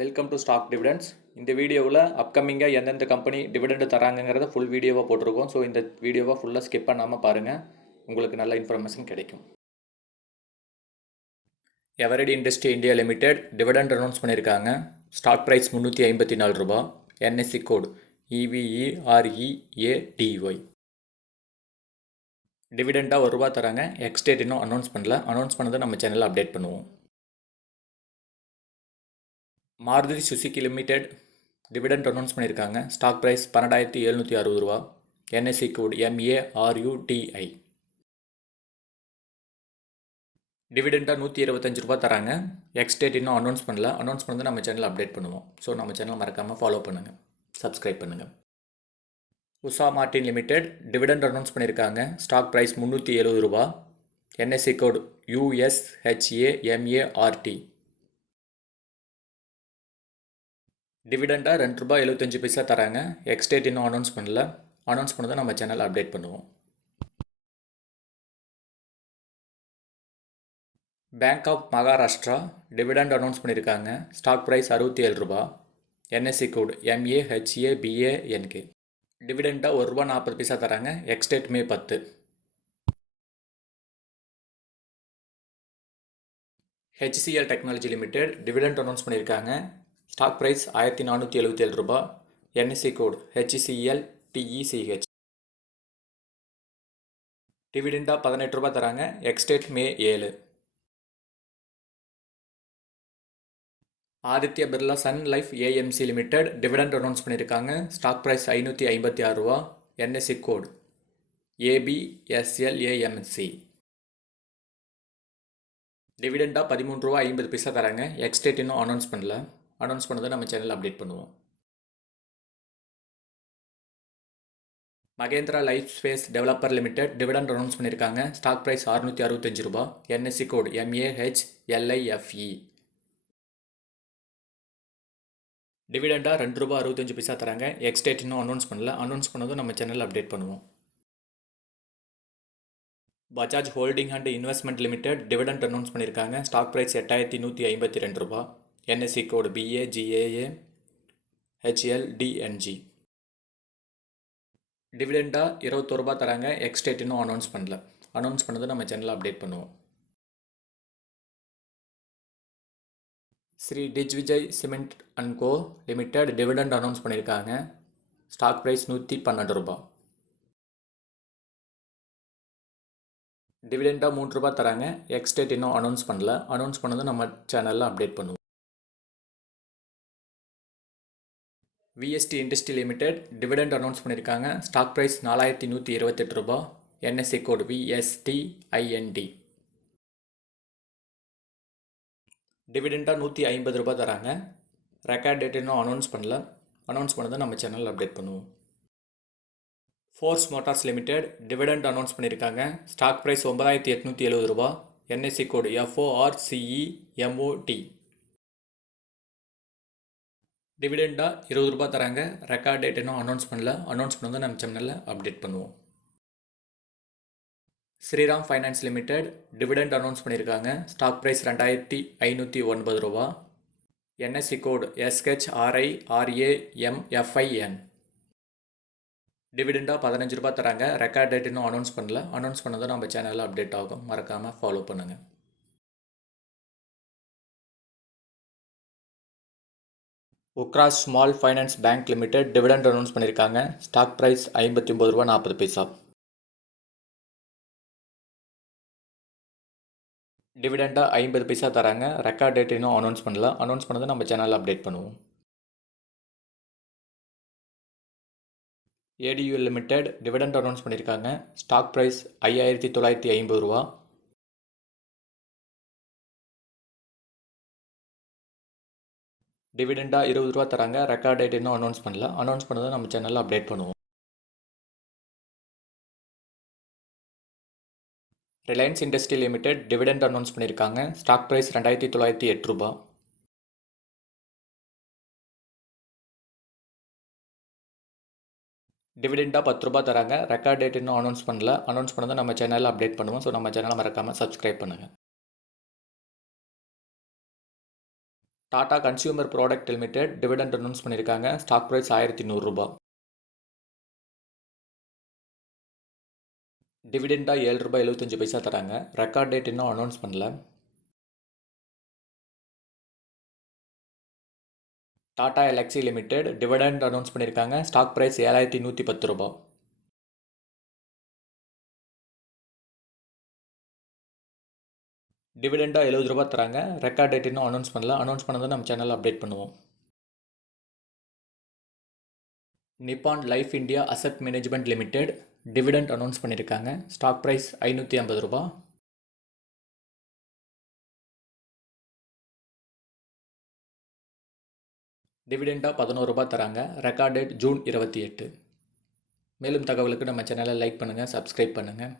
Welcome to stock dividends. இந்த வீடியோவில் அப்கமிங்காக எந்தெந்த கம்பெனி டிவிடெண்ட் தராங்கங்கிறத ஃபுல் வீடியோவாக போட்டிருக்கோம். ஸோ இந்த வீடியோவை ஃபுல்லாக ஸ்கிப் பண்ணாமல் பாருங்கள், உங்களுக்கு நல்ல இன்ஃபர்மேஷன் கிடைக்கும். Eveready industry India limited dividend announce பண்ணியிருக்காங்க. ஸ்டாக் ப்ரைஸ் 354 ரூபா. NSE code EVEREADY. டிவிடெண்டாக ₹1 தராங்க. எக்ஸ்டேட் இன்னும் அனௌன்ஸ் பண்ணல. அனௌன்ஸ் பண்ணதை நம்ம சேனலில் அப்டேட் பண்ணுவோம். Maruti Suzuki limited dividend announce பண்ணியிருக்காங்க. ஸ்டாக் ப்ரைஸ் 12,760 ரூபா. NSE code MARUTI. டிவிடெண்டாக 125 ரூபா தராங்க. எக்ஸ்டேட் இன்னும் அனௌன்ஸ் பண்ணல. அனௌன்ஸ் பண்ணது நம்ம சேனலில் அப்டேட் பண்ணுவோம். ஸோ நம்ம சேனல் மறக்காமல் ஃபாலோ பண்ணுங்கள், சப்ஸ்கிரைப் பண்ணுங்கள். Usha Martin limited dividend announce பண்ணியிருக்காங்க. ஸ்டாக் ப்ரைஸ் 370 ரூபா. NSE code USHAMART. டிவிடெண்டாக ₹2.75 தராங்க. எக்ஸ்டேட் இன்னும் அனௌன்ஸ் பண்ணல. அனௌன்ஸ் பண்ணதை நம்ம சேனலில் அப்டேட் பண்ணுவோம். Bank of Maharashtra dividend announce பண்ணியிருக்காங்க. ஸ்டாக் ப்ரைஸ் 67 ரூபா. NSE code MAHABANK. டிவிடெண்டாக ₹1.40 தராங்க. Ex-date May 10. HCL Technology Limited dividend announce பண்ணியிருக்காங்க. ஸ்டாக் ப்ரைஸ் 1477 ரூபா. NSE code HCLTECH. டிவிடெண்டாக 18 ரூபா தராங்க. எக்ஸ்டேட் மே 7. Aditya Birla Sun Life AMC Limited dividend announce பண்ணியிருக்காங்க. ஸ்டாக் ப்ரைஸ் 556 ரூபா. NSE code ABSLAMC. டிவிடெண்டாக ₹13.50 தராங்க. எக்ஸ்டேட் இன்னும் அனௌன்ஸ் பண்ணல. அனௌன்ஸ் பண்ணதை நம்ம சேனலில் அப்டேட் பண்ணுவோம். Mahindra Life Space Developer Limited dividend announce பண்ணியிருக்காங்க. ஸ்டாக் ப்ரைஸ் 665 ரூபா. NSE code MAHLIFE. டிவிடெண்டாக ₹2.65 தராங்க. எக்ஸ்டேட் இன்னும் அனௌன்ஸ் பண்ணல. அனௌன்ஸ் பண்ணதும் நம்ம சேனலில் அப்டேட் பண்ணுவோம். Bajaj holding and investment limited dividend announce பண்ணியிருக்காங்க. ஸ்டாக் ப்ரைஸ் 8152 ரூபா. NSE code BAGAHLDNG. டிவிடெண்டாக ₹21 தராங்க. எக்ஸ்டேட் இன்னும் அனௌன்ஸ் பண்ணல. அனௌன்ஸ் பண்ணதை நம்ம சேனலில் அப்டேட் பண்ணுவோம். Shri Digvijay cement and co limited dividend announce பண்ணியிருக்காங்க. ஸ்டாக் ப்ரைஸ் 112 ரூபா. டிவிடெண்டாக ₹3 தராங்க. எக்ஸ்டேட் இன்னும் அனௌன்ஸ் பண்ணல. அனௌன்ஸ் பண்ணதை நம்ம சேனலில் அப்டேட் பண்ணுவோம். VST Industry Limited dividend announce பண்ணியிருக்காங்க. ஸ்டாக் ப்ரைஸ் 4128 ரூபா. NSE code VSTIND. டிவிடெண்டாக ₹150 தராங்க. ரெக்கார்ட் டேட் இன்னும் அனௌன்ஸ் பண்ணல. அனௌன்ஸ் பண்ணதை நம்ம சேனலில் அப்டேட் பண்ணுவோம். Force Motors Limited dividend announce பண்ணியிருக்காங்க. ஸ்டாக் ப்ரைஸ் 9870 ரூபா. NSE code FORCEMOT. டிவிடெண்டாக ₹20 தராங்க. ரெக்கார்ட் டேட் இன்னும் அனௌன்ஸ் பண்ணல. அனௌன்ஸ் பண்ணதை நம்ம சேனலில் அப்டேட் பண்ணுவோம். Shriram Finance Limited dividend announce பண்ணியிருக்காங்க. ஸ்டாக் ப்ரைஸ் 2509 ரூபா. NSE code SHRIRAMFIN. டிவிடெண்டாக ₹15 தராங்க. ரெக்கார்ட் டேட் இன்னும் அனௌன்ஸ் பண்ணல. அனௌன்ஸ் பண்ணதை நம்ம சேனலில் அப்டேட் ஆகும். மறக்காமல் ஃபாலோ பண்ணுங்கள். Utkarsh small finance bank limited dividend announce பண்ணியிருக்காங்க. ஸ்டாக் ப்ரைஸ் 59.40 ரூபா. டிவிடெண்டாக $50 தராங்க. ரெக்கார்ட் டேட் இன்னும் அனௌன்ஸ் பண்ணல. அனௌன்ஸ் பண்ணதை நம்ம சேனலில் அப்டேட் பண்ணுவோம். ADU லிமிடெட் டிவிடெண்ட் அனௌன்ஸ் பண்ணியிருக்காங்க. ஸ்டாக் ப்ரைஸ் 5950 ரூபா. டிவிடெண்டாக ₹20 தராங்க. ரெக்கார்ட் டேட் இன்னும் அனௌன்ஸ் பண்ணல. அனௌன்ஸ் பண்ணதை நம்ம சேனலில் அப்டேட் பண்ணுவோம். Reliance industry Limited dividend announce பண்ணியிருக்காங்க. ஸ்டாக் ப்ரைஸ் 2908 ரூபா. டிவிடெண்டாக ₹10 தராங்க. ரெக்கார்ட் டேட் இன்னும் அனௌன்ஸ் பண்ணல. அனௌன்ஸ் பண்ணதை நம்ம சேனலில் அப்டேட் பண்ணுவோம். ஸோ நம்ம சேனலை மறக்காமல் சப்ஸ்கிரைப் பண்ணுங்கள். Tata consumer product limited dividend announce பண்ணியிருக்காங்க. ஸ்டாக் ப்ரைஸ் ரூ. 1100. டிவிடெண்டாக ரூ. 7.75 தராங்க. ரெக்கார்ட் டேட் இன்னும் அனௌன்ஸ் பண்ணல. Tata Elxsi limited dividend announce பண்ணியிருக்காங்க. ஸ்டாக் ப்ரைஸ் ரூ. 7110. டிவிடெண்டாக ரூ. 70 தராங்க. ரெக்கார்ட் டேட் இன்னும் அனௌன்ஸ் பண்ணல. அனௌன்ஸ் பண்ணதை நம்ம சேனலில் அப்டேட் பண்ணுவோம். Nippon life India asset management limited dividend announce பண்ணியிருக்காங்க. ஸ்டாக் ப்ரைஸ் ரூ. 550. டிவிடெண்டாக ரூ. 11 தராங்க. Record date June 28. மேலும் தகவலுக்கு நம்ம சேனலை லைக் பண்ணுங்கள், சப்ஸ்கிரைப் பண்ணுங்கள்.